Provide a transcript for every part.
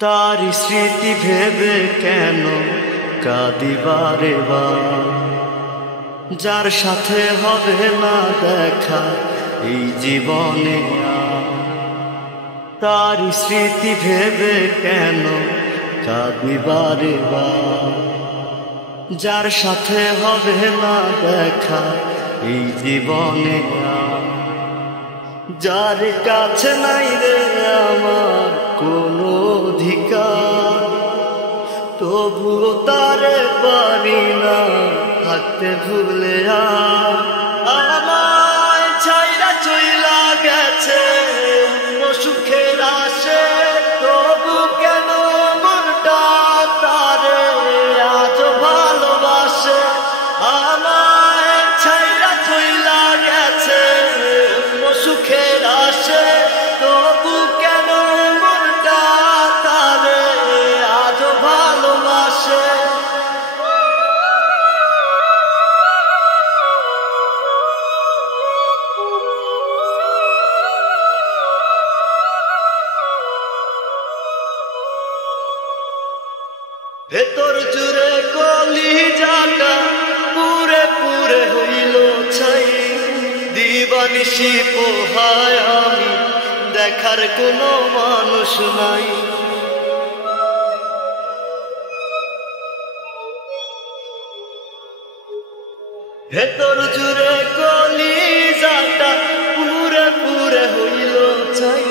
তার স্মৃতি ভেবে কেন কাঁদি বারে বার, যার সাথে হবে না দেখা এই জীবনে আর। তার স্মৃতি ভেবে কেন কাঁদি বারে বার, যার সাথে হবে না দেখা এই জীবনে আর। যার কাছে নাই রে আমার কোনো অধিকার, তবুও তারে পারি না থাকতে ভুলে আর। আমায় ছাইরা চইলা গেছে সুখের আসে, তবু কেন মনটা তারে আজ ভালোবাসে। আমায় ছাইরা চইলা গেছে সুখের আসে, তবু কেন মনটা তারে আজ ভালোবাসে। ভেতর জুড়ে কলিজাটা পুরে পুরে হইল ছাই, দিবানিশি পোহায় আমি দেখার কোনো মানুষ নাই। ভেতর জুড়ে কলিজাটা পুরে পুরে হইল ছাই,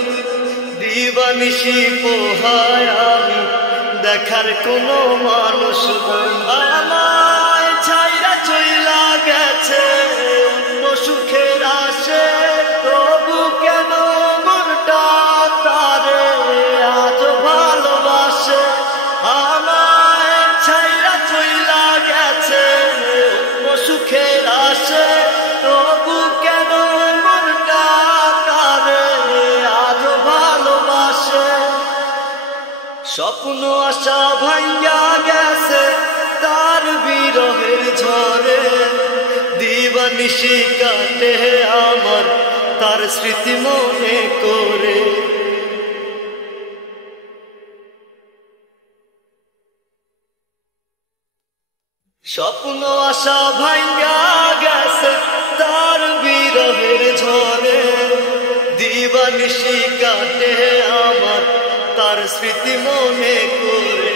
দিবানিশি পোহায় আমি দেখার কোনো মানুষ নাই। আমায় ছাইরা চইলা গেছে সুখের আসে, তবু কেন মনটা তারে আজ ভালোবাসে। আমায় ছাইরা চইলা গেছে সুখের আসে, তবু কেন মনটা তারে আজ ভালোবাসে। স্বপ্ন আশা ভাঙ্গা গেছে তার বিরহের ঝড়ে, দিবানিশি কাটে আমার তার স্মৃতি মনে করে। স্বপ্ন আশা ভাঙ্গা গেছে তার বিরহের ঝড়ে, দিবানিশি কাটে আমার তার স্মৃতি মনে করে।